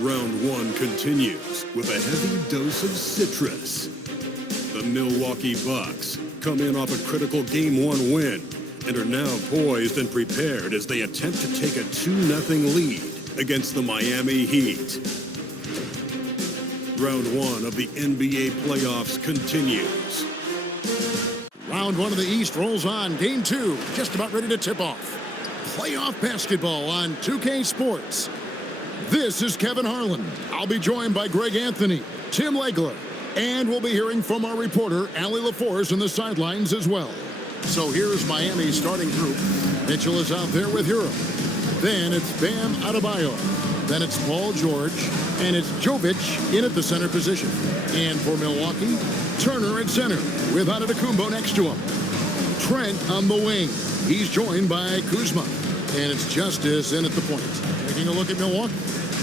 Round one continues with a heavy dose of citrus. The Milwaukee Bucks come in off a critical Game 1 win and are now poised and prepared as they attempt to take a 2-0 lead against the Miami Heat. Round one of the NBA playoffs continues. Round one of the East rolls on. Game two, just about ready to tip off. Playoff basketball on 2K Sports. This is Kevin Harlan. I'll be joined by Greg Anthony, Tim Legler, and we'll be hearing from our reporter, Allie LaForce, on the sidelines as well. So here's Miami's starting group. Mitchell is out there with Hero. Then it's Bam Adebayo. Then it's Paul George. And it's Jovic in at the center position. And for Milwaukee, Turner at center with Antetokounmpo next to him. Trent on the wing. He's joined by Kuzma. And it's Justice in at the point. Taking a look at Milwaukee.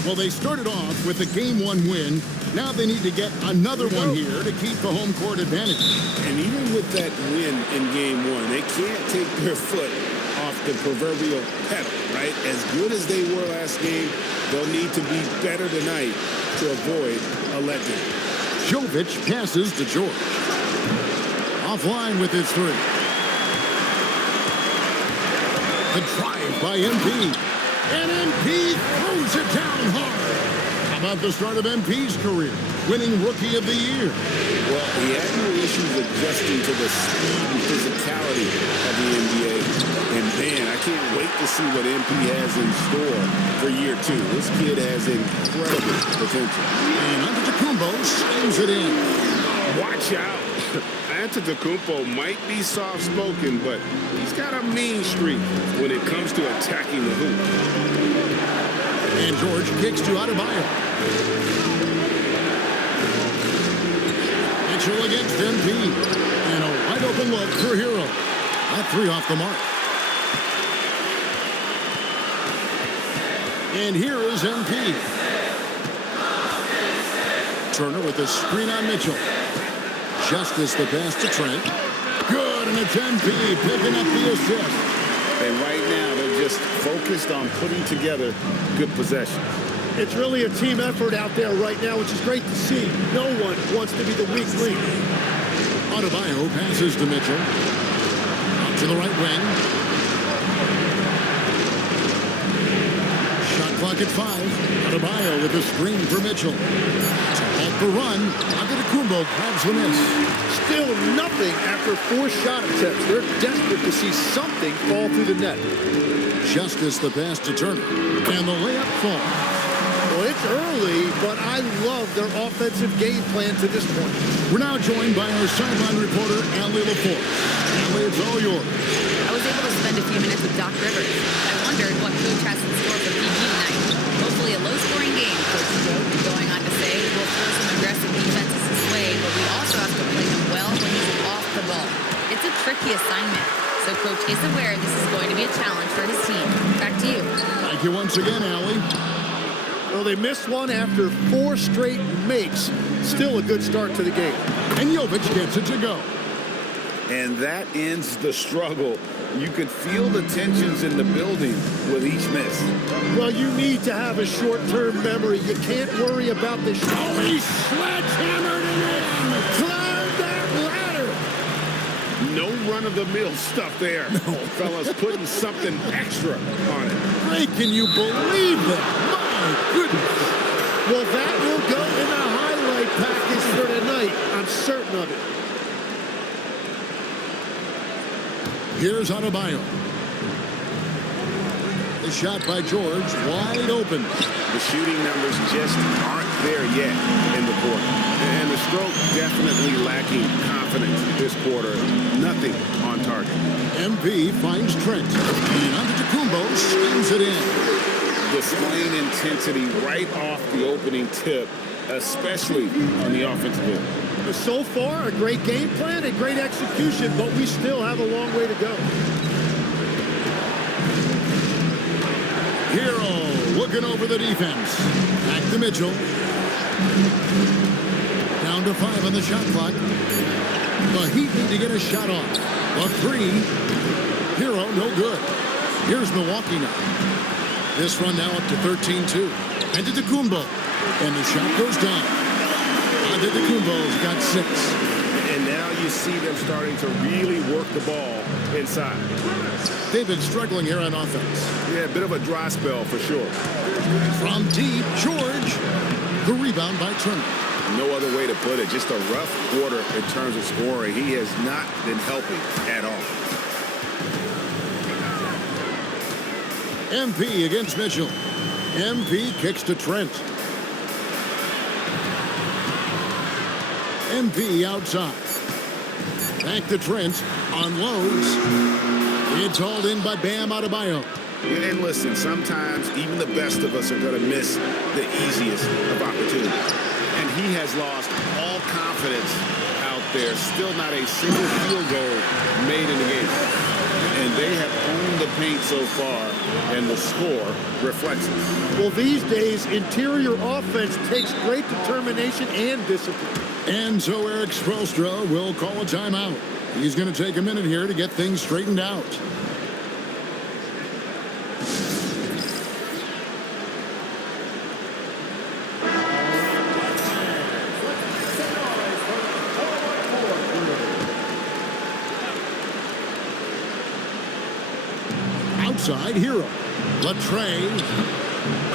Well, they started off with a Game 1 win. Now they need to get another one here to keep the home court advantage. And even with that win in Game 1, they can't take their foot off the proverbial pedal, right? As good as they were last game, they'll need to be better tonight to avoid a letdown. Jovic passes to George. Offline with his three. The drive by MP. And MP throws it down hard. How about the start of MP's career? Winning Rookie of the Year. Well, he had no issues adjusting to the speed and physicality of the NBA. And man, I can't wait to see what MP has in store for year two. This kid has incredible potential. And Antetokounmpo slams it in. Watch out. Antetokounmpo might be soft-spoken, but he's got a mean streak when it comes to attacking the hoop. And George kicks to Adebayo. Mitchell against MP. And a wide-open look for Hero. That three off the mark. And here is MP. Turner with a screen on Mitchell. Justice the pass to Trent. Good, and it's MP picking up the assist. And right now, they're just focused on putting together good possessions. It's really a team effort out there right now, which is great to see. No one wants to be the weak link. Adebayo passes to Mitchell. Out to the right wing. Shot clock at 5. Adebayo with a screen for Mitchell. To halt the run, Antetokounmpo grabs the miss. Still nothing after 4 shot attempts. They're desperate to see something fall through the net. Justice the pass to Turner. And the layup falls. Well, it's early, but I love their offensive game plan to this point. We're now joined by our sideline reporter, Allie LaForce. Allie, it's all yours. I was able to spend a few minutes with Doc Rivers. I wondered what Coach has in store for PG tonight. Hopefully a low-scoring game, Coach joked, going on to say we'll throw some aggressive defenses his way, but we also have to play him well when he's off the ball. It's a tricky assignment, so Coach is aware this is going to be a challenge for his team. Back to you. Thank you once again, Allie. Well, they missed one after 4 straight makes. Still a good start to the game. And Jovic gets it to go. And that ends the struggle. You could feel the tensions in the building with each miss. Well, you need to have a short-term memory. You can't worry about the shot. Oh, he sledgehammered it in. Climb that ladder. No runner run-of-the-mill stuff there. No. Fellas, putting something extra on it. Hey, can you believe that? My goodness. Well, that will go in the highlight package for tonight. I'm certain of it. Here's Adebayo. The shot by George, wide open. The shooting numbers just aren't there yet in the quarter. And the stroke definitely lacking confidence this quarter. Nothing on target. MP finds Trent. And Antetokounmpo slams it in. Displaying intensity right off the opening tip, especially on the offensive end. So far, a great game plan and great execution, but we still have a long way to go. Hero looking over the defense. Back to Mitchell. Down to 5 on the shot clock. The Heat need to get a shot off. A 3. Hero, no good. Here's Milwaukee now. This run now up to 13-2. Antetokounmpo. And the shot goes down. Antetokounmpo's got 6. And now you see them starting to really work the ball inside. They've been struggling here on offense. Yeah, a bit of a dry spell for sure. From deep, George. The rebound by Turner. No other way to put it. Just a rough quarter in terms of scoring. He has not been helping at all. MP against Mitchell. MP kicks to Trent. MP outside. Back to Trent. Unloads. It's hauled in by Bam Adebayo. And listen, sometimes even the best of us are going to miss the easiest of opportunities. And he has lost all confidence out there. Still not a single field goal made in the game. And they have owned the paint so far, and the score reflects it. Well, these days, interior offense takes great determination and discipline. And so Eric Spoelstra will call a timeout. He's going to take a minute here to get things straightened out. Outside, Hero. Latrey.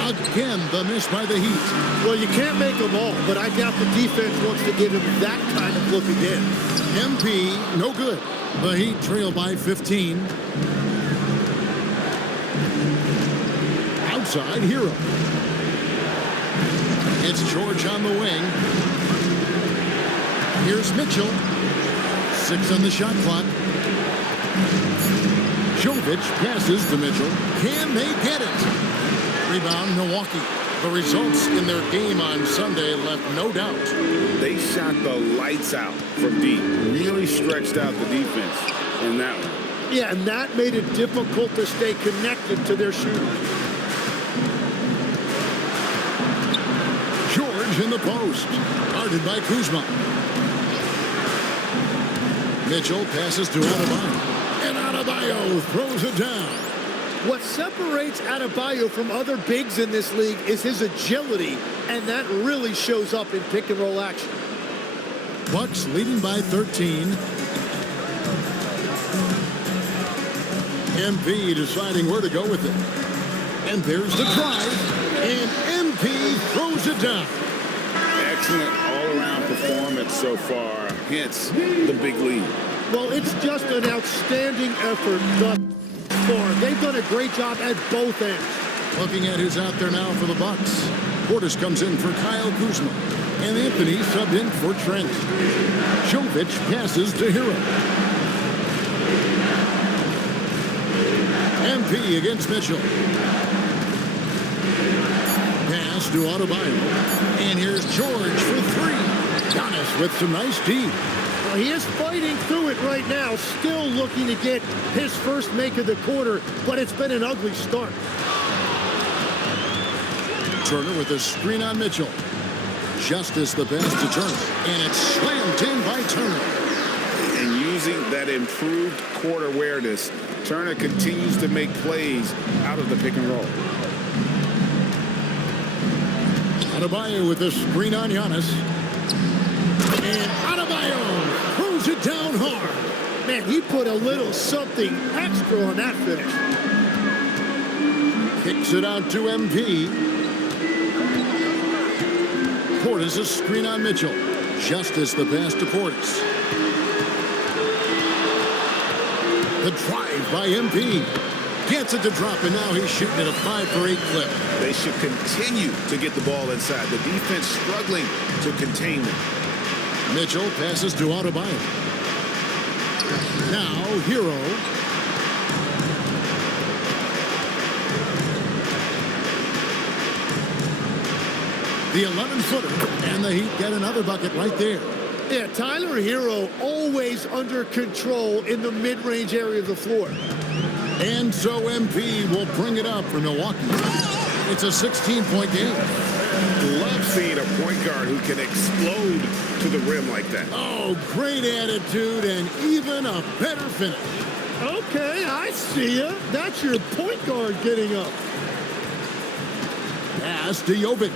Again, the miss by the Heat. Well, you can't make them all, but I doubt the defense wants to give him that kind of look again. MP, no good. The Heat trail by 15. Outside, Hero. It's George on the wing. Here's Mitchell. 6 on the shot clock. Jovic passes to Mitchell. Can they get it? Rebound, Milwaukee. The results in their game on Sunday left no doubt. They shot the lights out from deep. Really stretched out the defense in that one. Yeah, and that made it difficult to stay connected to their shooters. George in the post. Guarded by Kuzma. Mitchell passes to Adebayo. And Adebayo throws it down. What separates Adebayo from other bigs in this league is his agility, and that really shows up in pick-and-roll action. Bucks leading by 13. MP deciding where to go with it. And there's the drive, and MP throws it down. Excellent all-around performance so far, hence the big lead. Well, it's just an outstanding effort thus far. They've done a great job at both ends. Looking at who's out there now for the Bucks. Portis comes in for Kyle Kuzma. And Anthony subbed in for Trent. Jovic passes to Hero. MP against Mitchell. Pass to Adebayo. And here's George for 3. Giannis with some nice D. Well, he is fighting through it right now, still looking to get his first make of the quarter, but it's been an ugly start. Turner with a screen on Mitchell. Justice the pass to Turner. And it's slammed in by Turner. And using that improved court awareness, Turner continues to make plays out of the pick and roll. Adebayo with the screen on Giannis. And Adebayo throws it down hard. Man, he put a little something extra on that finish. Kicks it out to MP. Portis a screen on Mitchell. Justice the pass to Portis. The drive by MP. Gets it to drop, and now he's shooting at a 5-for-8 clip. They should continue to get the ball inside. The defense struggling to contain them. Mitchell passes to Adebayo. Now, Hero. The 11-footer, and the Heat get another bucket right there. Yeah, Tyler Hero always under control in the mid-range area of the floor. And so MP will bring it up for Milwaukee. It's a 16-point game. Love seeing a point guard who can explode to the rim like that. Oh, great attitude and even a better finish. Okay, I see ya. That's your point guard getting up. Pass to Jovic.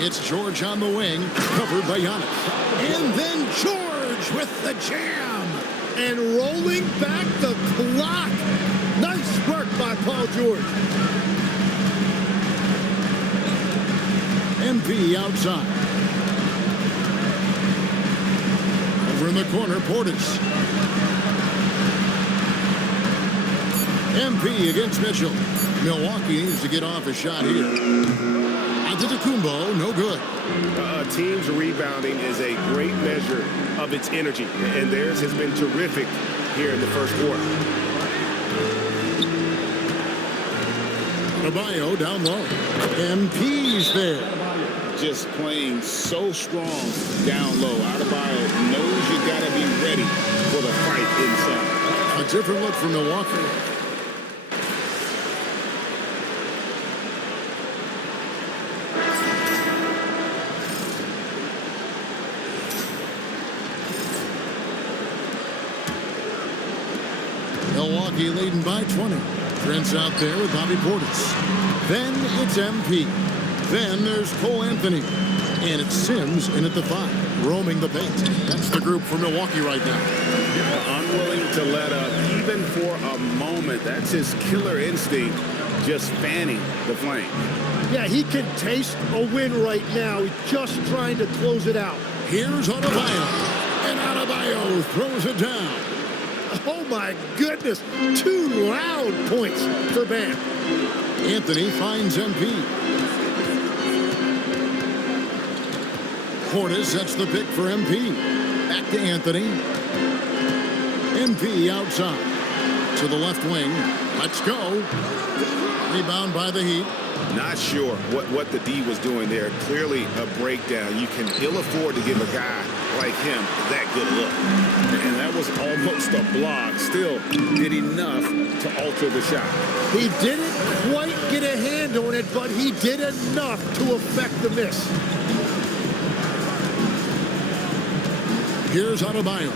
It's George on the wing, covered by Giannis. And then George with the jam. And rolling back the clock. Nice work by Paul George. MP outside. Over in the corner, Portis. MP against Mitchell. Milwaukee needs to get off a shot here. Antetokounmpo, no good. Team's rebounding is a great measure of its energy, and theirs has been terrific here in the first quarter. Adebayo down low. MP's there. Just playing so strong down low. Adebayo knows you got to be ready for the fight inside. A different look for Milwaukee. Milwaukee leading by 20. Trent's out there with Bobby Portis. Then it's MP. Then there's Cole Anthony. And it's Sims in at the 5, roaming the paint. That's the group for Milwaukee right now. Unwilling to let up, even for a moment. That's his killer instinct, just fanning the flame. Yeah, he can taste a win right now. He's just trying to close it out. Here's Adebayo. And Adebayo throws it down. Oh, my goodness. 2 loud points for Bam. Anthony finds MP. Portis sets the pick for MP. Back to Anthony. MP outside. To the left wing. Let's go. Rebound by the Heat. Not sure what the D was doing there. Clearly a breakdown. You can ill afford to give a guy like him that good look. And that was almost a block. Still did enough to alter the shot. He didn't quite get a hand on it, but he did enough to affect the miss. Here's Adebayo.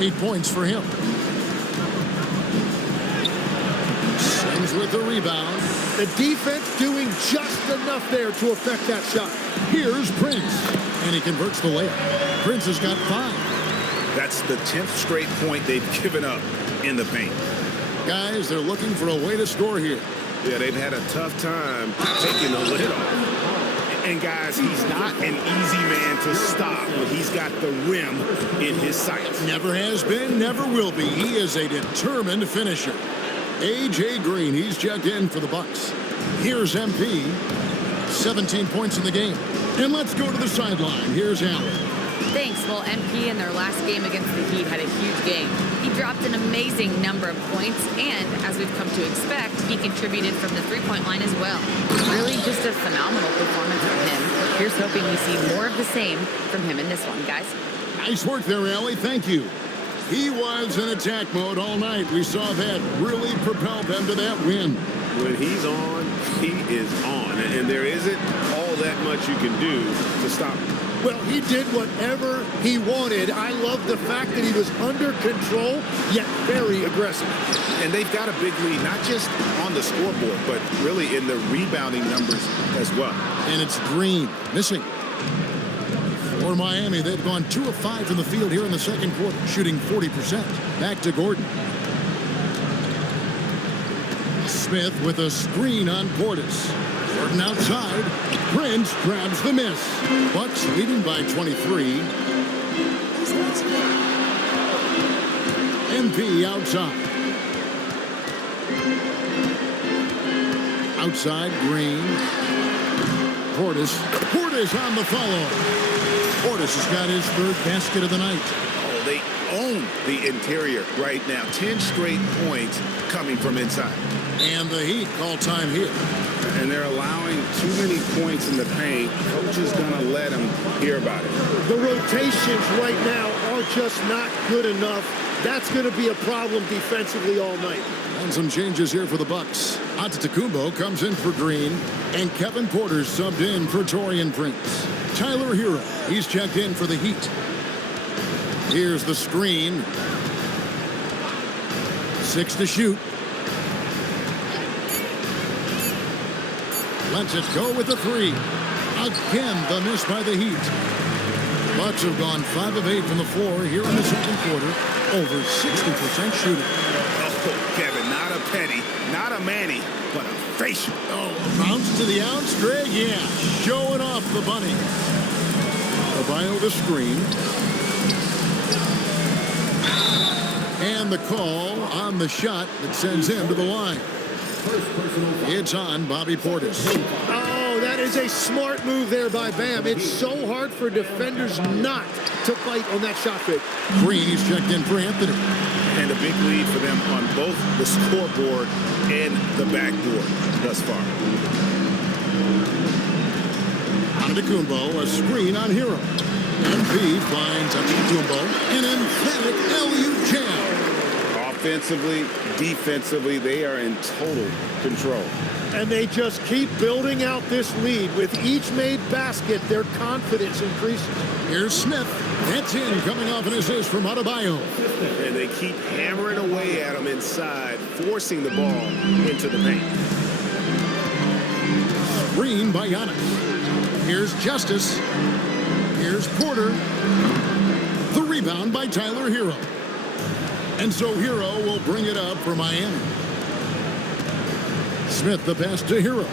8 points for him. Sims with the rebound. The defense doing just enough there to affect that shot. Here's Prince. And he converts the layup. Prince has got 5. That's the 10th straight point they've given up in the paint. Guys, they're looking for a way to score here. Yeah, they've had a tough time taking the lid off. And guys, he's not an easy man to stop when he's got the rim in his sights. Never has been, never will be. He is a determined finisher. A.J. Green, he's checked in for the Bucks. Here's MP. 17 points in the game. And let's go to the sideline. Here's Allen. Thanks. Well, MP in their last game against the Heat had a huge game. He dropped an amazing number of points, and as we've come to expect, he contributed from the three-point line as well. Really just a phenomenal performance from him. Here's hoping we see more of the same from him in this one, guys. Nice work there, Allie. Thank you. He was in attack mode all night. We saw that really propelled them to that win. When he's on, he is on. And there isn't all that much you can do to stop him. Well, he did whatever he wanted. I love the fact that he was under control, yet very aggressive. And they've got a big lead, not just on the scoreboard, but really in the rebounding numbers as well. And it's Green missing. 4 For Miami, they've gone 2 of 5 from the field here in the second quarter, shooting 40%. Back to Gordon. Smith with a screen on Portis. Gordon outside. Prince grabs the miss. Bucks leading by 23. MP outside. Outside, Green. Portis on the follow. Portis has got his 3rd basket of the night. Oh, they own the interior right now. 10 straight points coming from inside. And the Heat call time here. And they're allowing too many points in the paint. Coach is going to let them hear about it. The rotations right now are just not good enough. That's going to be a problem defensively all night. And some changes here for the Bucks. Antetokounmpo comes in for Green, and Kevin Porter subbed in for Taurean Prince. Tyler Hero, he's checked in for the Heat. Here's the screen. 6 to shoot. Lets it go with the 3. Again, the miss by the Heat. Bucks have gone 5 of 8 from the floor here in the second quarter. Over 60% shooting. Oh, Kevin, not a penny, not a Manny, but a facial. Oh, bounce to the outs, Greg. Yeah, showing off the bunny. Adebayo the screen. And the call on the shot that sends him to the line. It's on Bobby Portis. Oh, that is a smart move there by Bam. It's so hard for defenders not to fight on that shot fake. Green, he's checked in for Anthony. And a big lead for them on both the scoreboard and the backboard thus far. Antetokounmpo, a screen on Hero. MP finds Antetokounmpo, an emphatic LU jam. Offensively, defensively, they are in total control. And they just keep building out this lead. With each made basket, their confidence increases. Here's Smith. That's in, coming off an assist from Adebayo. And they keep hammering away at them inside, forcing the ball into the paint. Screen by Giannis. Here's Justice. Here's Porter. The rebound by Tyler Hero. And so Hero will bring it up for Miami. Smith the pass to Hero.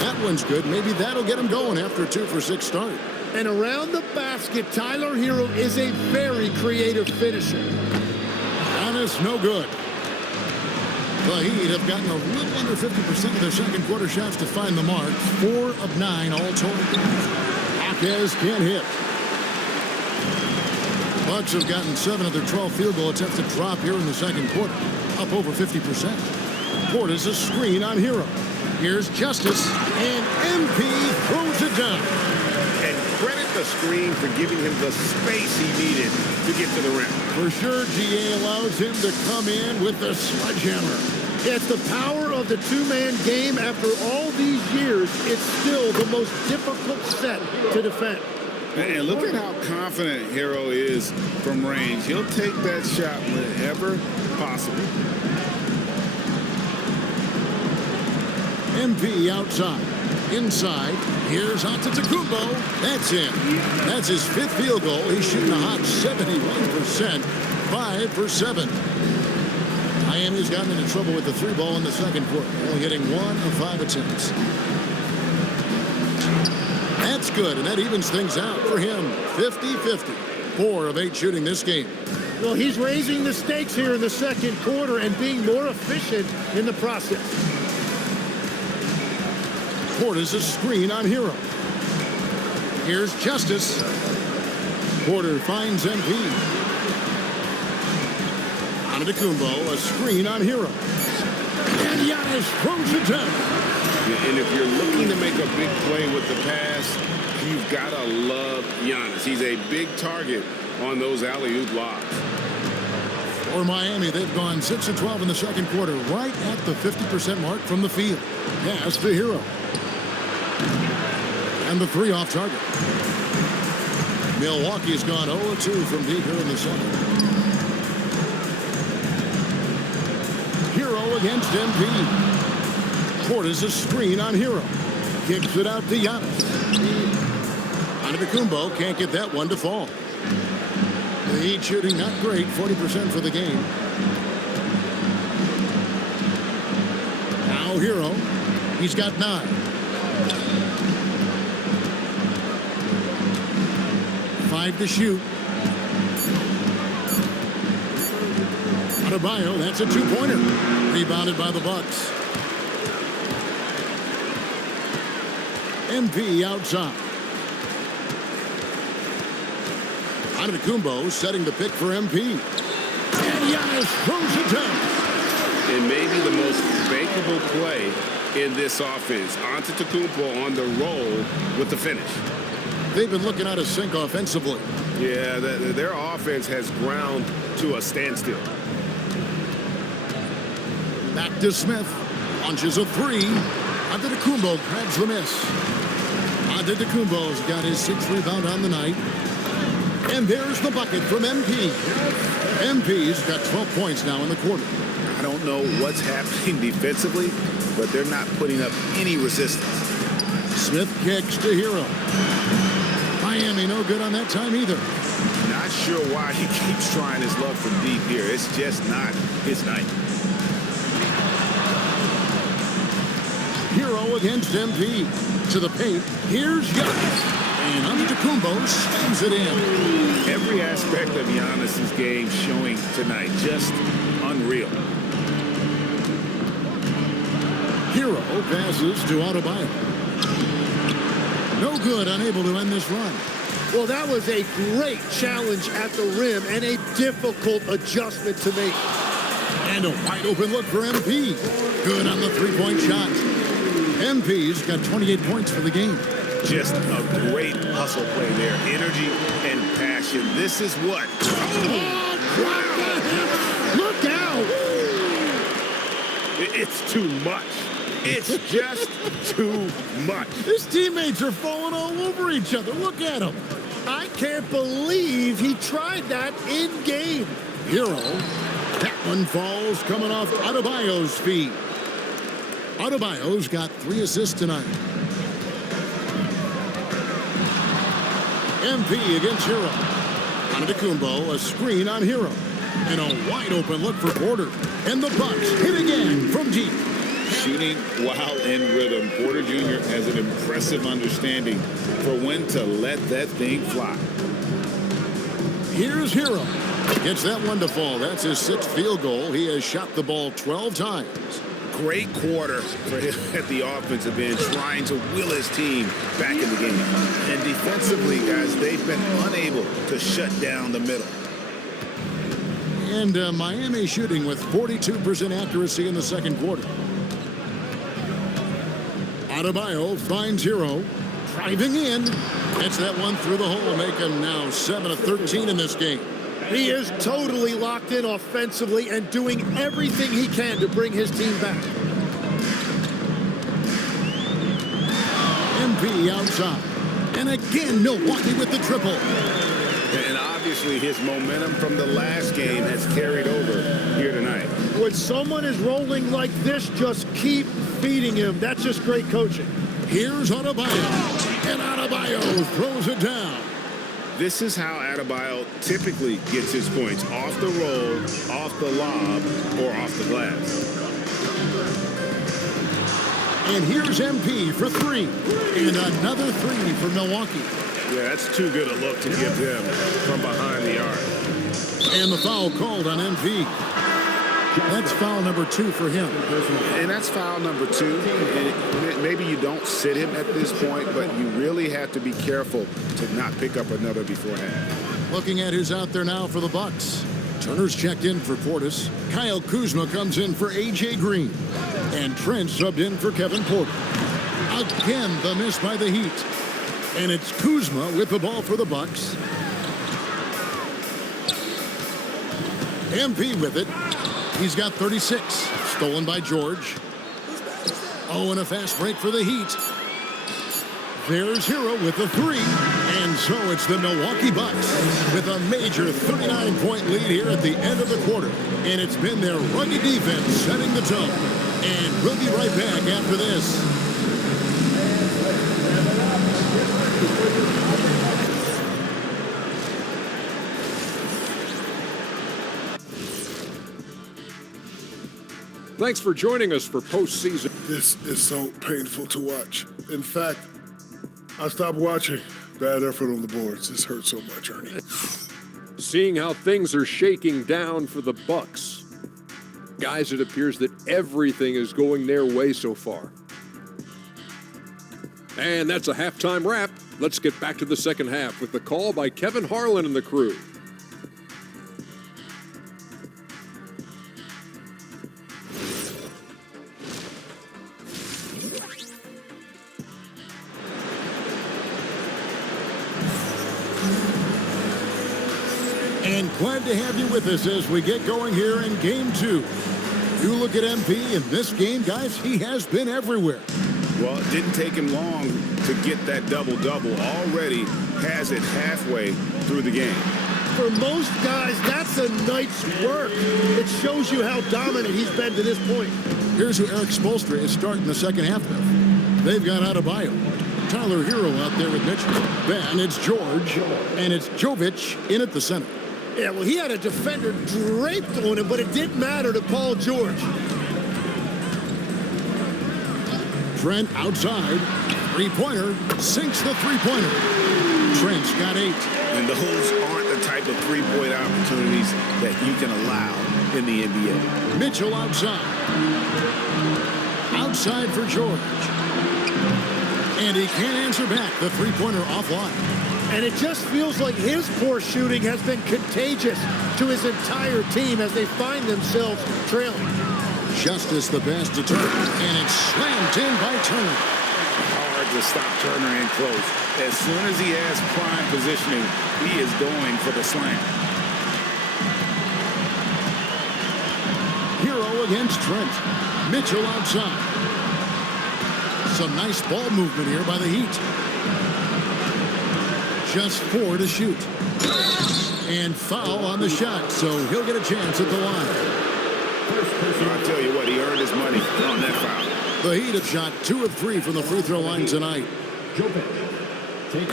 That one's good. Maybe that'll get him going after a 2 for 6 start. And around the basket, Tyler Hero is a very creative finisher. Giannis, no good. The Heat have gotten a little under 50% of their second quarter shots to find the mark. 4 of 9 all total. Jaquez can't hit. Bucks have gotten 7 of their 12 field goal attempts to drop here in the second quarter. Up over 50%. Portis a screen on Hero. Here's Justice. And MP throws it down. And credit the screen for giving him the space he needed to get to the rim. For sure, GA allows him to come in with the sledgehammer. It's the power of the two-man game. After all these years, it's still the most difficult set to defend. And look at how confident Hero is from range. He'll take that shot whenever possible. MP outside. Inside. Here's Antetokounmpo. That's in. That's his 5th field goal. He's shooting a hot 71%. 5 for 7. Miami's gotten into trouble with the 3 ball in the second quarter. Only hitting 1 of 5 attempts. That's good, and that evens things out for him. 50-50. 4 of 8 shooting this game. Well, he's raising the stakes here in the second quarter and being more efficient in the process. Porter's a screen on Hero. Here's Justice. Porter finds MP. Antetokounmpo, a screen on Hero. And Giannis throws it down. And if you're looking to make a big play with the pass, you've got to love Giannis. He's a big target on those alley-oop lobs. For Miami, they've gone 6 of 12 in the second quarter, right at the 50% mark from the field. Pass to Hero. And the 3 off target. Milwaukee's gone 0-2 from deep here in the second. Hero against MP. Portis a screen on Hero. Kicks it out to Giannis. Antetokounmpo can't get that one to fall. The Heat shooting not great, 40% for the game. Now Hero. He's got 9. Five to shoot. Adebayo, that's a two-pointer. Rebounded by the Bucks. MP outside. Antetokounmpo setting the pick for MP. And Giannis throws it down. And maybe the most bankable play in this offense. Antetokounmpo on the roll with the finish. They've been looking out of sync offensively. Yeah, their offense has ground to a standstill. Back to Smith. Launches a three. Antetokounmpo grabs the miss. Antetokounmpo's got his 6th rebound on the night. And there's the bucket from MP. MP's got 12 points now in the quarter. I don't know what's happening defensively, but they're not putting up any resistance. Smith kicks to Hero. Miami no good on that time either. Not sure why he keeps trying his luck from deep here. It's just not his night. Hero against MP. To the paint. Here's Giannis. And Antetokounmpo slams it in. Every aspect of Giannis' game showing tonight. Just unreal. Hero passes to Adebayo. No good, unable to end this run. Well, that was a great challenge at the rim and a difficult adjustment to make. And a wide open look for MP. Good on the three-point shot. MP's got 28 points for the game. Just a great hustle play there. Energy and passion. This is what. Oh, look out! It's too much. It's just too much. His teammates are falling all over each other. Look at him. I can't believe he tried that in game. Hero. That one falls coming off Adebayo's feet. Adebayo's got 3 assists tonight. MP against Hero. Antetokounmpo, a screen on Hero. And a wide open look for Porter. And the Bucks hit again from deep. Shooting while in rhythm. Porter Jr. has an impressive understanding for when to let that thing fly. Here's Hero. Gets that one to fall. That's his 6th field goal. He has shot the ball 12 times. Great quarter for him at the offensive end, trying to will his team back in the game. And defensively, guys, they've been unable to shut down the middle. And Miami shooting with 42% accuracy in the second quarter. Adebayo finds Hero. Driving in. Gets that one through the hole, making now 7 of 13 in this game. He is totally locked in offensively and doing everything he can to bring his team back. MP outside. And again, Milwaukee with the triple. And obviously his momentum from the last game has carried over here tonight. When someone is rolling like this, just keep feeding him. That's just great coaching. Here's Adebayo. And Adebayo throws it down. This is how Adebayo typically gets his points. Off the roll, off the lob, or off the glass. And here's MP for 3. And another 3 for Milwaukee. Yeah, that's too good a look to give them from behind the arc. And the foul called on MP. That's foul number 2 for him. And that's foul number 2. And maybe you don't sit him at this point, but you really have to be careful to not pick up another beforehand. Looking at who's out there now for the Bucks. Turner's checked in for Portis. Kyle Kuzma comes in for A.J. Green. And Trent subbed in for Kevin Porter. Again, the miss by the Heat. And it's Kuzma with the ball for the Bucks. MP with it. He's got 36. Stolen by George. Oh, and a fast break for the Heat. There's Hero with the 3. And so it's the Milwaukee Bucks with a major 39-point lead here at the end of the quarter. And it's been their rugged defense setting the tone. And we'll be right back after this. Thanks for joining us for postseason. This is so painful to watch. In fact, I stopped watching. Bad effort on the boards. This hurts so much, Ernie. Seeing how things are shaking down for the Bucks. Guys, it appears that everything is going their way so far. And that's a halftime wrap. Let's get back to the second half with the call by Kevin Harlan and the crew. And glad to have you with us as we get going here in Game 2. You look at MP in this game, guys, he has been everywhere. Well, it didn't take him long to get that double-double. Already has it halfway through the game. For most guys, that's a night's work. It shows you how dominant he's been to this point. Here's who Eric Spoelstra is starting the second half with. They've got Adebayo, Tyler Hero out there with Mitchell. Then it's George, and it's Jovic in at the center. Yeah, well, he had a defender draped on him, but it didn't matter to Paul George. Trent outside, three-pointer, sinks the three-pointer. Trent's got 8. And those aren't the type of three-point opportunities that you can allow in the NBA. Mitchell outside. Outside for George. And he can't answer back. The three-pointer offline. And it just feels like his poor shooting has been contagious to his entire team as they find themselves trailing. Justice the pass to Turner, and it's slammed in by Turner. Hard to stop Turner in close. As soon as he has prime positioning, he is going for the slam. Hero against Trent. Mitchell outside. Some nice ball movement here by the Heat. Just 4 to shoot. And foul on the shot, so he'll get a chance at the line. I'll tell you what, he earned his money on that foul. The Heat have shot 2 of 3 from the free throw line tonight.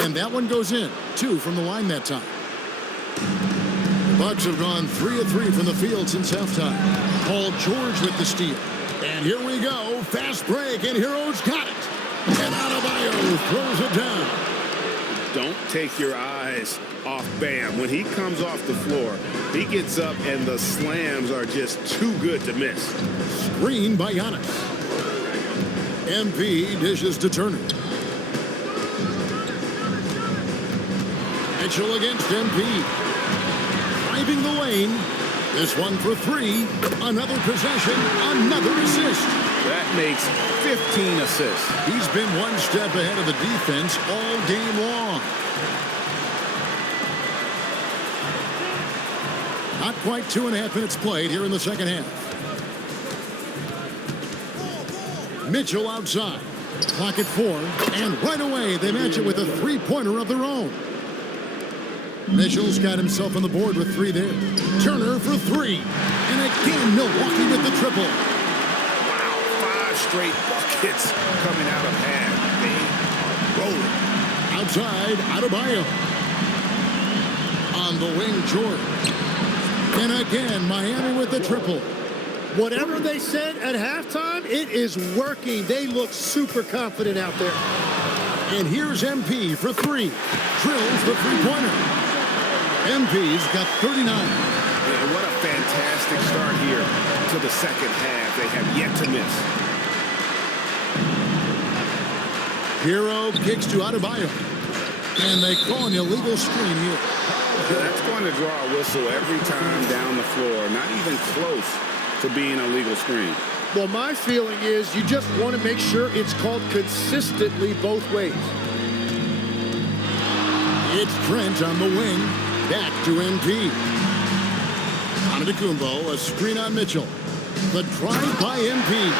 And that one goes in. 2 from the line that time. The Bucks have gone 3 of 3 from the field since halftime. Paul George with the steal. And here we go. Fast break, and Hero's got it. And Adebayo throws it down. Don't take your eyes off Bam. When he comes off the floor, he gets up and the slams are just too good to miss. Screen by Giannis. MP dishes to Turner. Mitchell against MP. Driving the lane. This one for 3. Another possession. Another assist. That makes 15 assists. He's been one step ahead of the defense all game long. Not quite 2.5 minutes played here in the second half. Mitchell outside. Clock at 4. And right away, they match it with a three-pointer of their own. Mitchell's got himself on the board with 3 there. Turner for 3. And again, Milwaukee with the triple. Wow, 5 straight buckets coming out of hand. They are rolling. Outside, Adebayo. On the wing, George. And again, Miami with the triple. Whatever they said at halftime, it is working. They look super confident out there. And here's MP for 3. Drills the three-pointer. MP's got 39. Yeah, what a fantastic start here to the second half. They have yet to miss. Hero kicks to Adebayo. And they call an illegal screen here. That's going to draw a whistle every time down the floor. Not even close to being a legal screen. Well, my feeling is you just want to make sure it's called consistently both ways. It's Trent on the wing. Back to MP. Antetokounmpo, a screen on Mitchell. The drive by MP.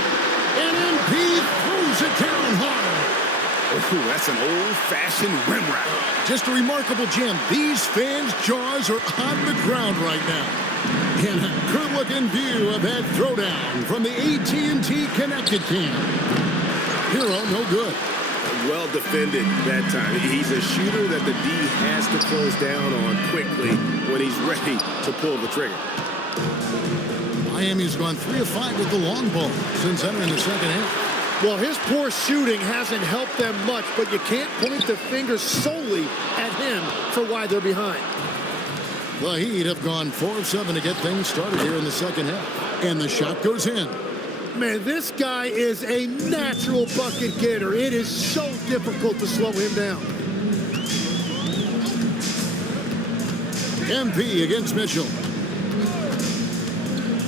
And MP throws it down hard. Ooh, that's an old-fashioned rim wrap. Just a remarkable jam. These fans' jaws are on the ground right now. And a good-looking view of that throwdown from the AT&T Connected Cam. Hero, no good. Well defended that time. He's a shooter that the D has to close down on quickly when he's ready to pull the trigger. Miami's gone 3 of 5 with the long ball since entering the second half. Well, his poor shooting hasn't helped them much, but you can't point the finger solely at him for why they're behind. The Heat have gone 4 of 7 to get things started here in the second half. And the shot goes in. Man, this guy is a natural bucket getter. It is so difficult to slow him down. MP against Mitchell.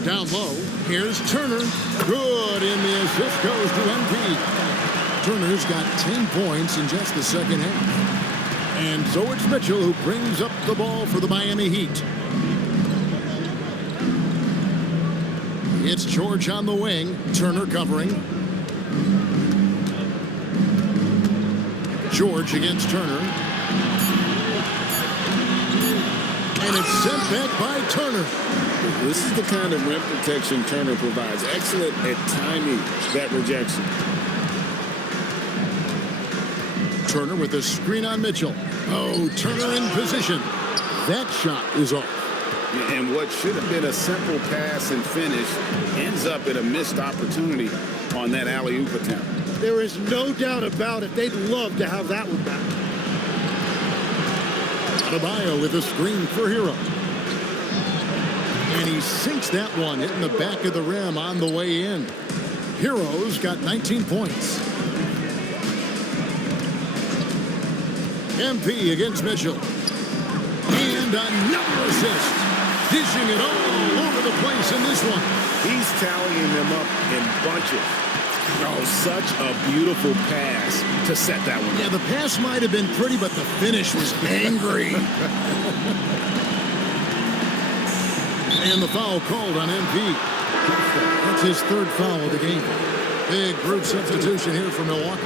Down low, here's Turner. Good, and the assist goes to MP. Turner's got 10 points in just the second half. And so it's Mitchell who brings up the ball for the Miami Heat. It's George on the wing. Turner covering. George against Turner. And it's sent back by Turner. This is the kind of rim protection Turner provides. Excellent at timing that rejection. Turner with a screen on Mitchell. Oh, Turner in position. That shot is off. And what should have been a simple pass and finish ends up in a missed opportunity on that alley-oop attempt. There is no doubt about it. They'd love to have that one back. Adebayo with a screen for Hero. And he sinks that one, hitting the back of the rim on the way in. Hero's got 19 points. MP against Mitchell. And another assist. Dishing it all over the place in this one. He's tallying them up in bunches. Oh, such a beautiful pass to set that one up. Yeah, the pass might have been pretty, but the finish was angry. And the foul called on MP. That's his 3rd foul of the game. Big group substitution here for Milwaukee.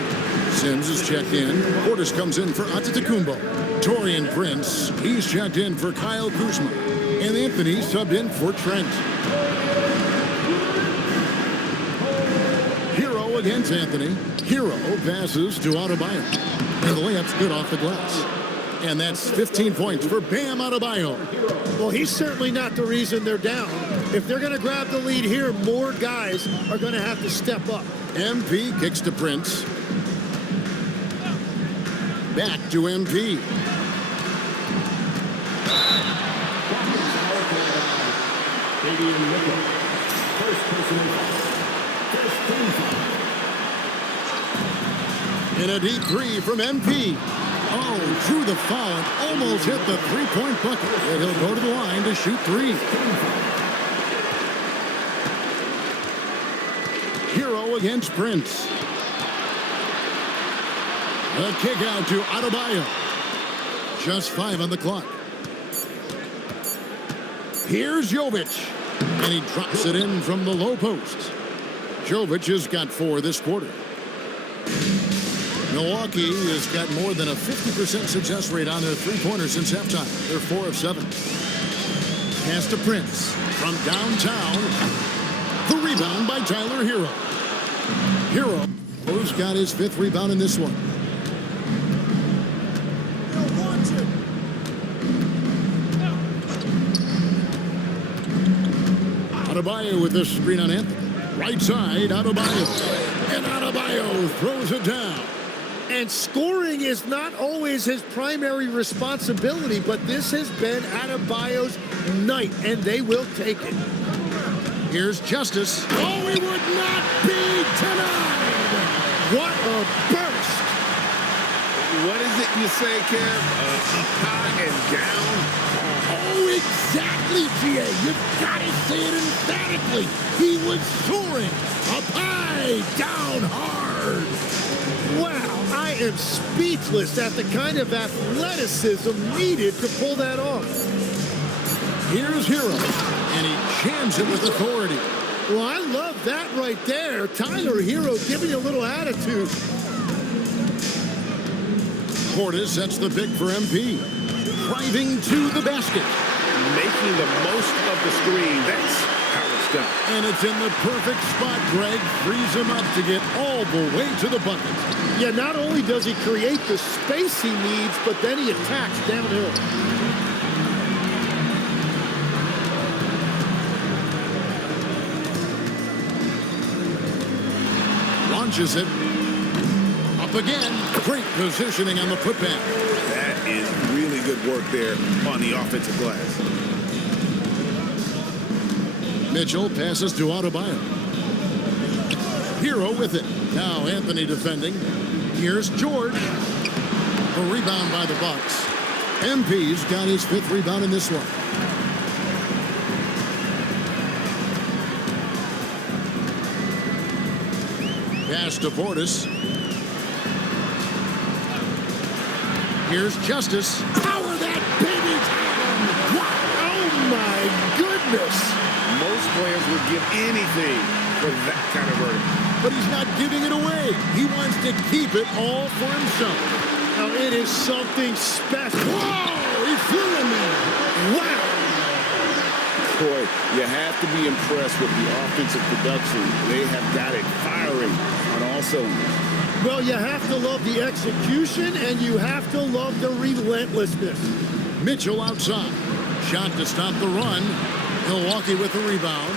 Sims is checked in. Portis comes in for Antetokounmpo. Taurean Prince, he's checked in for Kyle Kuzma. And Anthony subbed in for Trent. Hero against Anthony. Hero passes to Adebayo. And the layup's good off the glass. And that's 15 points for Bam Adebayo. Well, he's certainly not the reason they're down. If they're going to grab the lead here, more guys are going to have to step up. MP kicks to Prince. Back to MP. And a deep 3 from MP. Oh, drew the foul and almost hit the 3-point bucket. And he'll go to the line to shoot 3. Hero against Prince. A kick out to Adebayo. Just 5 on the clock. Here's Jovic. And he drops it in from the low post. Jovic has got 4 this quarter. Milwaukee has got more than a 50% success rate on their 3-pointers since halftime. They're 4 of 7. Pass to Prince from downtown. The rebound by Tyler Hero. Hero's got his 5th rebound in this one. Adebayo with this screen on Anthony. Right side, Adebayo. And Adebayo throws it down. And scoring is not always his primary responsibility, but this has been Adebayo's night, and they will take it. Here's Justice. Oh, he would not be denied. What a burst. What is it you say, Kev? Up high and down? Oh, exactly, G.A. You've got to say it emphatically. He was soaring. Up high, down hard. Wow, I am speechless at the kind of athleticism needed to pull that off. Here's Hero, and he jams it with authority. Well, I love that right there. Tyler Hero giving a little attitude. Portis sets the pick for MP. Driving to the basket. Making the most of the screen. That's how it's done. And it's in the perfect spot. Greg frees him up to get all the way to the bucket. Yeah, not only does he create the space he needs, but then he attacks downhill. Launches it. Up again. Great positioning on the putback. That is really good work there on the offensive glass. Mitchell passes to Adebayo. Hero with it. Now Anthony defending. Here's George. A rebound by the Bucks. MP's got his 5th rebound in this one. Pass to Portis. Here's Justice. Power that baby down. Wow. Oh, my goodness. Most players would give anything for that kind of verdict. But he's not giving it away. He wants to keep it all for himself. Now, it is something special. Whoa! He flew in there. Wow. Boy, you have to be impressed with the offensive production. They have got it firing on all cylinders. Well, you have to love the execution, and you have to love the relentlessness. Mitchell outside. Shot to stop the run. Milwaukee with the rebound.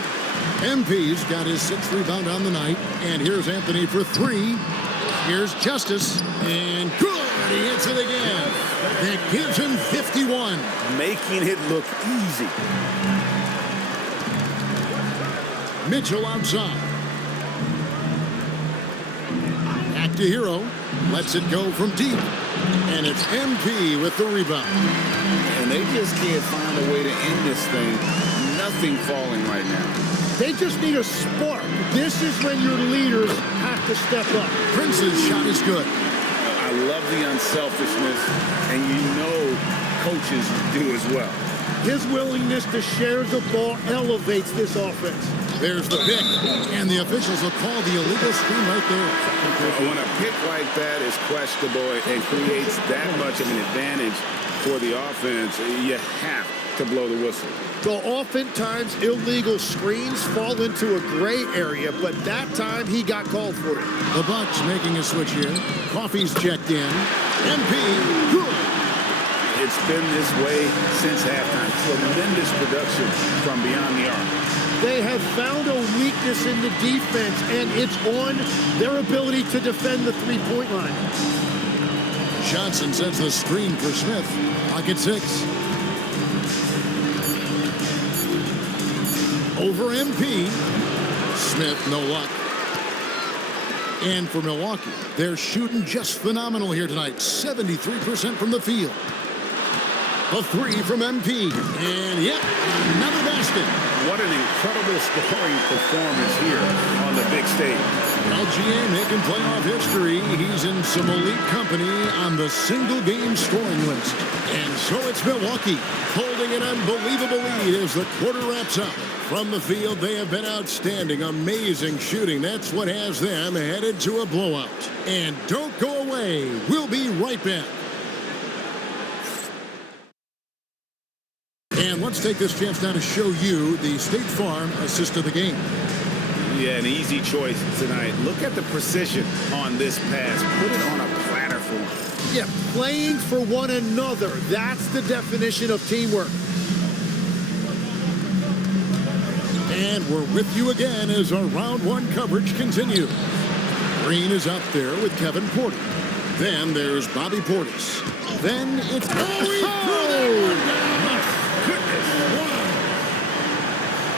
MP's got his 6th rebound on the night. And here's Anthony for 3. Here's Justice. And good. He hits it again. That gives him 51. Making it look easy. Mitchell outside. Back to Hero. Lets it go from deep. And it's MP with the rebound. And they just can't find a way to end this thing. Nothing falling right now. They just need a spark. This is when your leaders have to step up. Prince's shot is good. I love the unselfishness, and you know coaches do as well. His willingness to share the ball elevates this offense. There's the pick, and the officials will call the illegal screen right there. When a pick like that is questionable and creates that much of an advantage for the offense, you have to blow the whistle. So oftentimes illegal screens fall into a gray area, but that time he got called for it. The Bucks making a switch here. Coffey's checked in. MP, good. It's been this way since halftime. Tremendous production from beyond the arc. They have found a weakness in the defense, and it's on their ability to defend the three-point line. Johnson sets the screen for Smith. Pocket 6. Over MP. Smith, no luck. And for Milwaukee, they're shooting just phenomenal here tonight. 73% from the field. A 3 from MP. And yep, another basket. What an incredible scoring performance here on the big stage. LGA making playoff history. He's in some elite company on the single-game scoring list. And so it's Milwaukee holding an unbelievable lead as the quarter wraps up. From the field, they have been outstanding. Amazing shooting. That's what has them headed to a blowout. And don't go away. We'll be right back. And let's take this chance now to show you the State Farm assist of the game. Yeah, an easy choice tonight. Look at the precision on this pass. Put it on a platter for him. Yeah, playing for one another. That's the definition of teamwork. And we're with you again as our round one coverage continues. Green is up there with Kevin Porter. Then there's Bobby Portis. Then it's...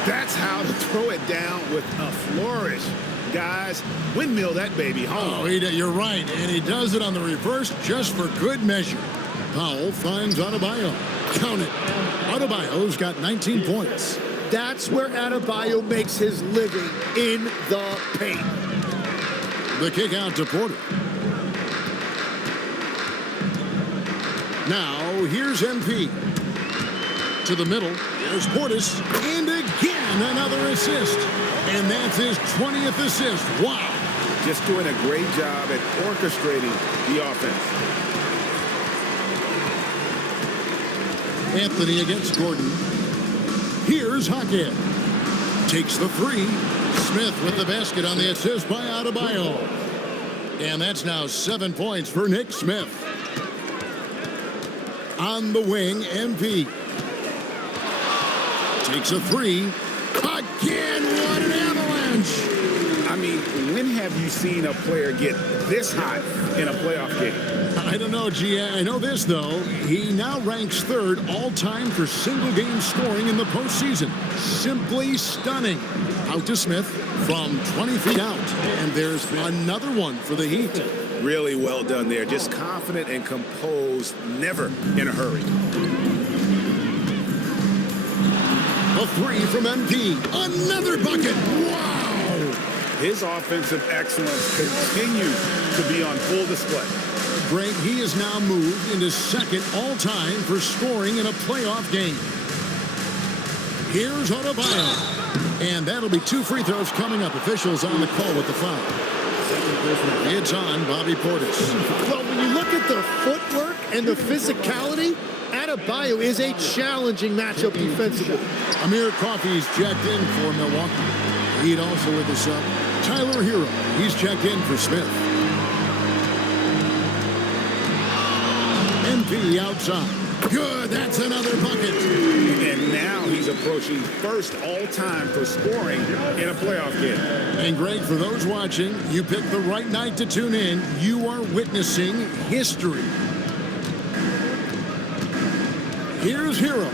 That's how to throw it down with a flourish. Guys, windmill that baby home. Oh, you're right. And he does it on the reverse just for good measure. Powell finds Adebayo. Count it. Adebayo's got 19 points. That's where Adebayo makes his living, in the paint. The kick out to Porter. Now, here's MP. To the middle. There's Portis. And again, another assist. And that's his 20th assist. Wow. Just doing a great job at orchestrating the offense. Anthony against Gordon. Here's Hackett. Takes the 3. Smith with the basket on the assist by Adebayo. And that's now 7 points for Nick Smith. On the wing, MP. Takes a 3. Again, what an avalanche. I mean, when have you seen a player get this hot in a playoff game? I don't know, G.A. I know this, though. He now ranks third all-time for single-game scoring in the postseason. Simply stunning. Out to Smith from 20 feet out. And there's another one for the Heat. Really well done there. Just confident and composed, never in a hurry. A three from MP. Another bucket. Wow! His offensive excellence continues to be on full display. Greg, he is now moved into second all-time for scoring in a playoff game. Here's Adebayo. And that'll be 2 free throws coming up. Officials on the call with the foul. It's on Bobby Portis. Well, when you look at the footwork and the physicality, Adebayo is a challenging matchup defensively. Amir Coffey's checked in for Milwaukee. Heat also with us up. Tyler Hero, he's checked in for Smith. MP outside. Good, that's another bucket. And now he's approaching first all-time for scoring in a playoff game. And Greg, for those watching, you picked the right night to tune in. You are witnessing history. Here's Hero.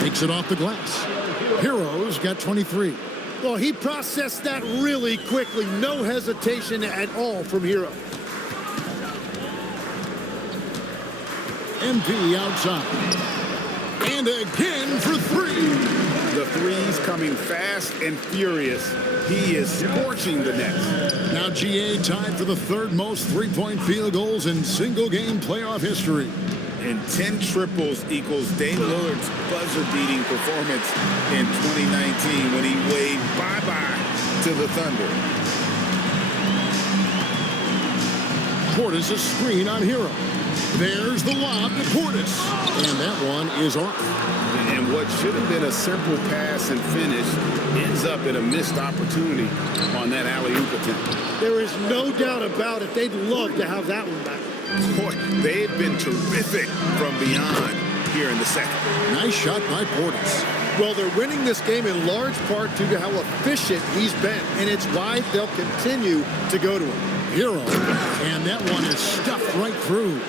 Takes it off the glass. Hero's got 23. Well, he processed that really quickly. No hesitation at all from Hero. MP outside. And again for three. The threes coming fast and furious. He is scorching the Nets. Now GA tied for the third most three-point field goals in single-game playoff history. And 10 triples equals Dame Lillard's buzzer-beating performance in 2019 when he waved bye-bye to the Thunder. Portis a screen on Hero. There's the lob to Portis. And that one is off. And what should have been a simple pass and finish ends up in a missed opportunity on that alley-oop attempt. There is no doubt about it. They'd love to have that one back. Boy, they've been terrific from beyond here in the second. Nice shot by Portis. Well, they're winning this game in large part due to how efficient he's been, and it's why they'll continue to go to him. Hero. And that one is stuffed right through.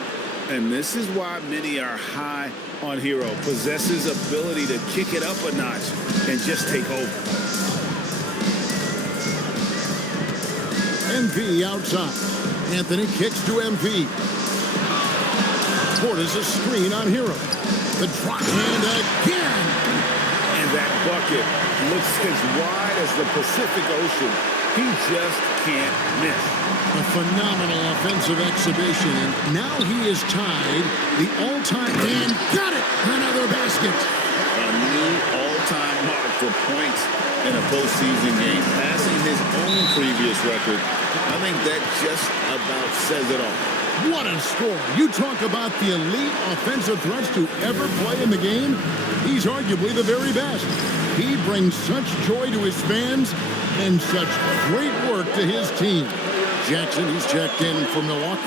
And this is why many are high on Hero. Possesses ability to kick it up a notch and just take over. MP outside. Anthony kicks to MP. Portis a screen on Hero. The drop hand again. And that bucket looks as wide as the Pacific Ocean. He just can't miss. A phenomenal offensive exhibition, and now he is tied the all-time and got it. Another basket. A new all-time mark for points in a postseason game, passing his own previous record. I think that just about says it all. What a score. You talk about the elite offensive threats to ever play in the game. He's arguably the very best. He brings such joy to his fans and such great work to his team. Jackson, he's checked in for Milwaukee.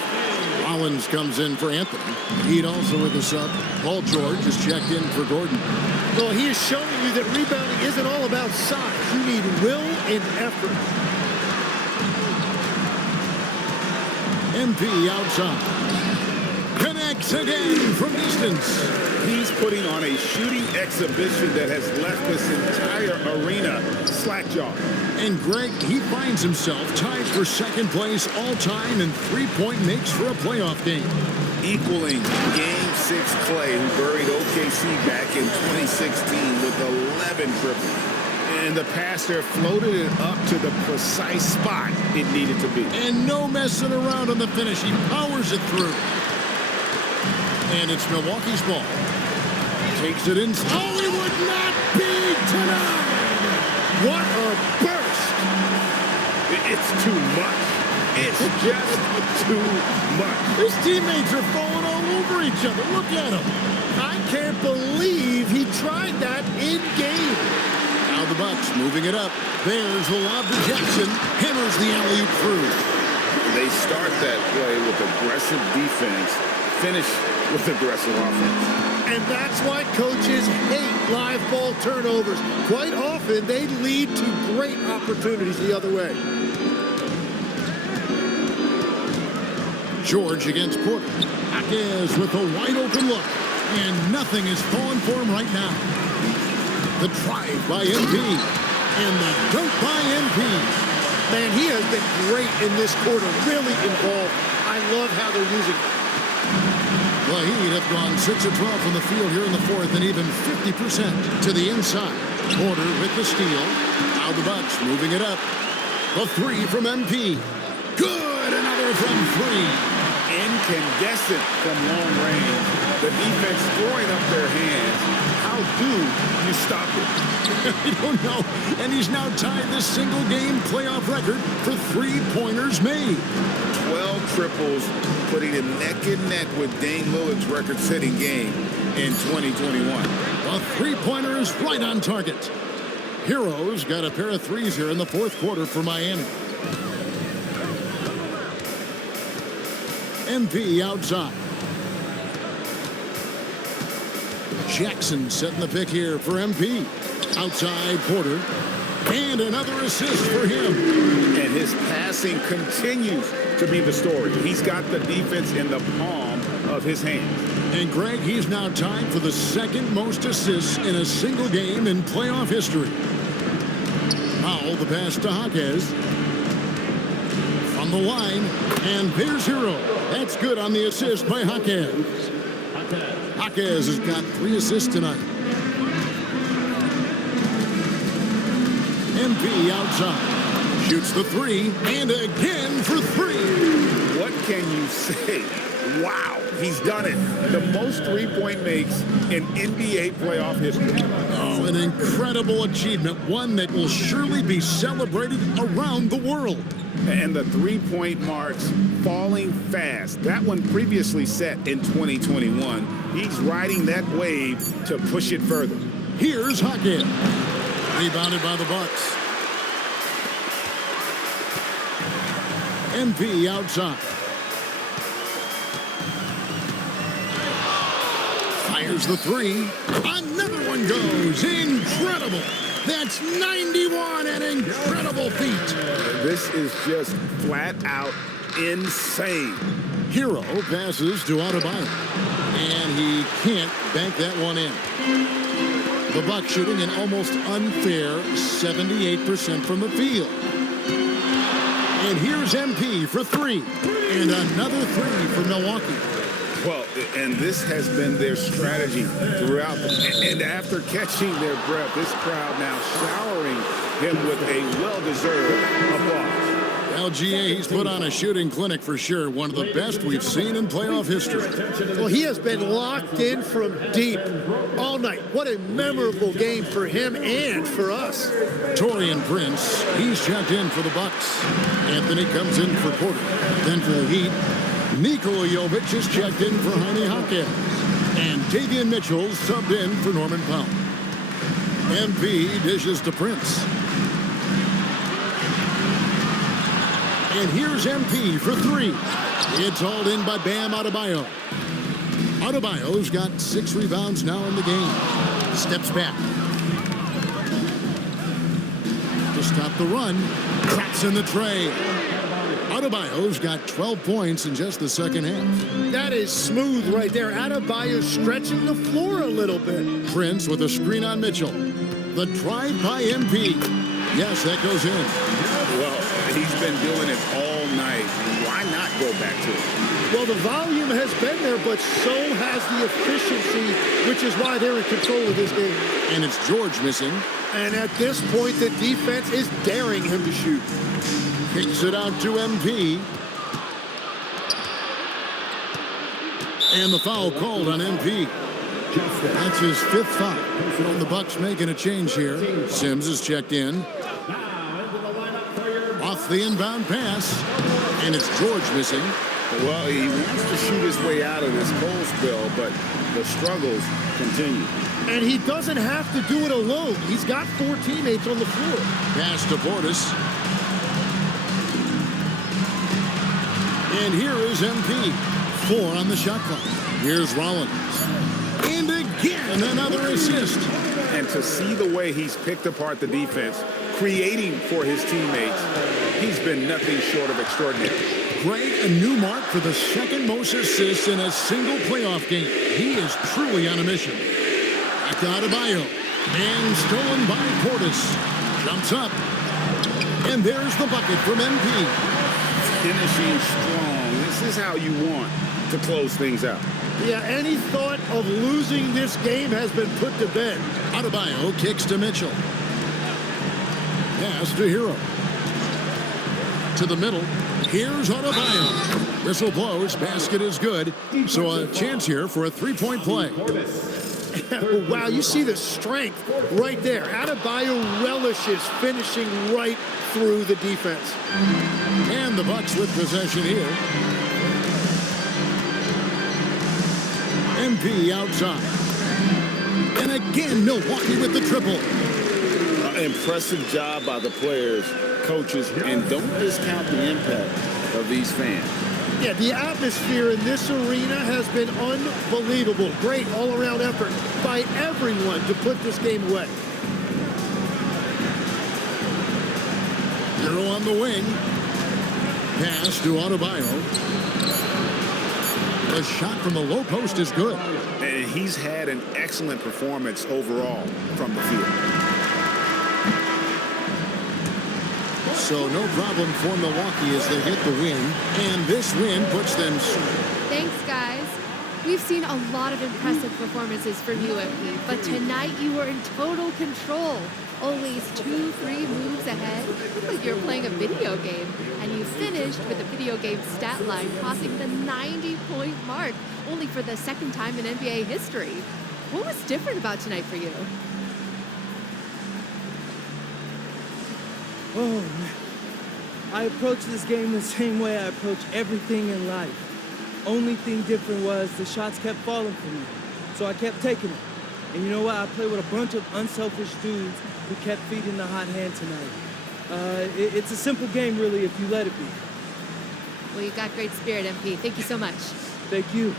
Rollins comes in for Anthony. Heat also with us up. Paul George is checked in for Gordon. Well, he is showing you that rebounding isn't all about size. You need will and effort. MP outside. Connects again from distance. He's putting on a shooting exhibition that has left this entire arena slack-jawed. And Greg, he finds himself tied for second place all-time in three-point makes for a playoff game. Equaling Game 6 Clay, who buried OKC back in 2016 with 11 triples. And the passer floated it up to the precise spot it needed to be. And no messing around on the finish. He powers it through. And it's Milwaukee's ball. Takes it in. Oh, it would not be tonight. What a burst. It's too much. It's just too much. His teammates are falling all over each other. Look at him. I can't believe he tried that in game. Now the Bucks moving it up. There's the lob to Jackson. Hammers the alley-oop through. They start that play with aggressive defense, finish with aggressive offense. And that's why coaches hate live ball turnovers. Quite often, they lead to great opportunities the other way. George against Porter. Jaquez with a wide open look. And nothing is falling for him right now. The drive by MP. And the dunk by MP. Man, he has been great in this quarter. Really involved. I love how they're using it. The Heat have gone 6 of 12 from the field here in the fourth and even 50% to the inside. Porter with the steal. Now the Bucks moving it up. A three from MP. Good! Another from three. Incandescent from long range. The defense throwing up their hands. How do you stop it? I don't know. And he's now tied the single-game playoff record for three-pointers made. 12 triples, putting him neck and neck with Dame Lillard's record-setting game in 2021. The three-pointer is right on target. Heroes got a pair of threes here in the fourth quarter for Miami. MP outside. Jackson setting the pick here for MP. Outside Porter. And another assist for him. And his passing continues to be the story. He's got the defense in the palm of his hands. And Greg, he's now tied for the second most assists in a single game in playoff history. Powell the pass to Jaquez. From the line. And there's Hero. That's good on the assist by Jaquez. Jaquez has got 3 assists tonight. MP outside. Shoots the three. And again for 3. What can you say? Wow, he's done it. The most three-point makes in NBA playoff history. Oh, an incredible achievement. One that will surely be celebrated around the world. And the three-point marks falling fast. That one previously set in 2021. He's riding that wave to push it further. Here's Jaquez. Rebounded by the Bucks. MP outside. Fires the three. Another one goes. Incredible. That's 91, an incredible feat. This is just flat out insane. Hero passes to Adebayo. And he can't bank that one in. The Bucks shooting an almost unfair 78% from the field. And here's MP for 3. And another 3 for Milwaukee. Well, and this has been their strategy throughout. And after catching their breath, this crowd now showering him with a well-deserved applause. LGA, he's put on a shooting clinic for sure. One of the best we've seen in playoff history. Well, he has been locked in from deep all night. What a memorable game for him and for us. Taurean Prince, he's checked in for the Bucks. Anthony comes in for Porter. Then for the Heat, Nikola Jovic is checked in for Jaime Jaquez. And Davion Mitchell subbed in for Norman Powell. MP dishes to Prince. And here's MP for 3. It's hauled in by Bam Adebayo. Adebayo's got 6 rebounds now in the game. Steps back. To stop the run. Traps in the tray. Adebayo's got 12 points in just the second half. That is smooth right there. Adebayo stretching the floor a little bit. Prince with a screen on Mitchell. The drive by MP. Yes, that goes in. Well, he's been doing it all night. Why not go back to it? Well, the volume has been there, but so has the efficiency, which is why they're in control of this game. And it's George missing. And at this point, the defense is daring him to shoot. Kicks it out to MP. And the foul called on MP. That's his 5th foul. And the Bucks making a change here. Sims is checked in. Off the inbound pass. And it's George missing. Well, he wants to shoot his way out of this cold spell, but the struggles continue. And he doesn't have to do it alone. He's got 4 teammates on the floor. Pass to Portis. And here is MP. 4 on the shot clock. Here's Rollins. And Again, another assist. And to see the way he's picked apart the defense, creating for his teammates, he's been nothing short of extraordinary. Great, a new mark for the second most assists in a single playoff game. He is truly on a mission. Back to Adebayo. And stolen by Portis. Jumps up. And there's the bucket from MP. Finishing strong. This is how you want to close things out. Yeah, any thought of losing this game has been put to bed. Adebayo kicks to Mitchell. Pass to Hero. To the middle. Here's Adebayo. Whistle blows. Basket is good. So a chance here for a three-point play. Wow, you see the strength right there. Adebayo relishes finishing right through the defense. And the Bucks with possession here. MP outside. And again, Milwaukee with the triple. Impressive job by the players, coaches, and don't discount the impact of these fans. Yeah, the atmosphere in this arena has been unbelievable. Great all-around effort by everyone to put this game away. Hero on the wing. Pass to Adebayo. The shot from the low post is good. And he's had an excellent performance overall from the field. So no problem for Milwaukee as they get the win. And this win puts them... Thanks, guys. We've seen a lot of impressive performances from you, MP, but tonight you were in total control. Always 2-3 moves ahead. Like you're playing a video game, and you finished with a video game stat line crossing the 90-point mark, only for the second time in NBA history. What was different about tonight for you? Oh, man. I approach this game the same way I approach everything in life. Only thing different was the shots kept falling for me, so I kept taking them. And you know what? I play with a bunch of unselfish dudes who kept feeding the hot hand tonight. It's a simple game, really, if you let it be. Well, you got great spirit, MP. Thank you so much. Thank you.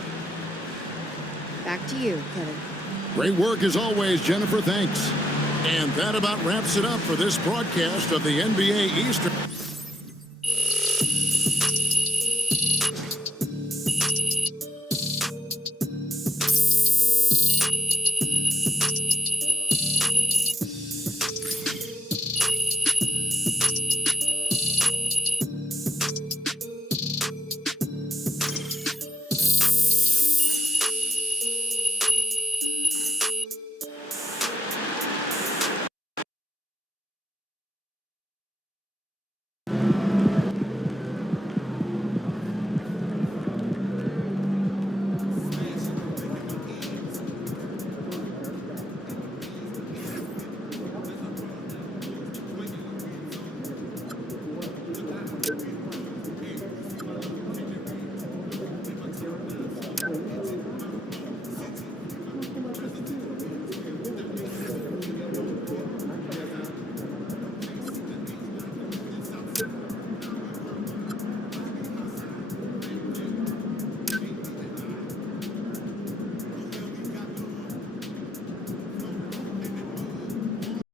Back to you, Kevin. Great work as always, Jennifer. Thanks. And that about wraps it up for this broadcast of the NBA Eastern.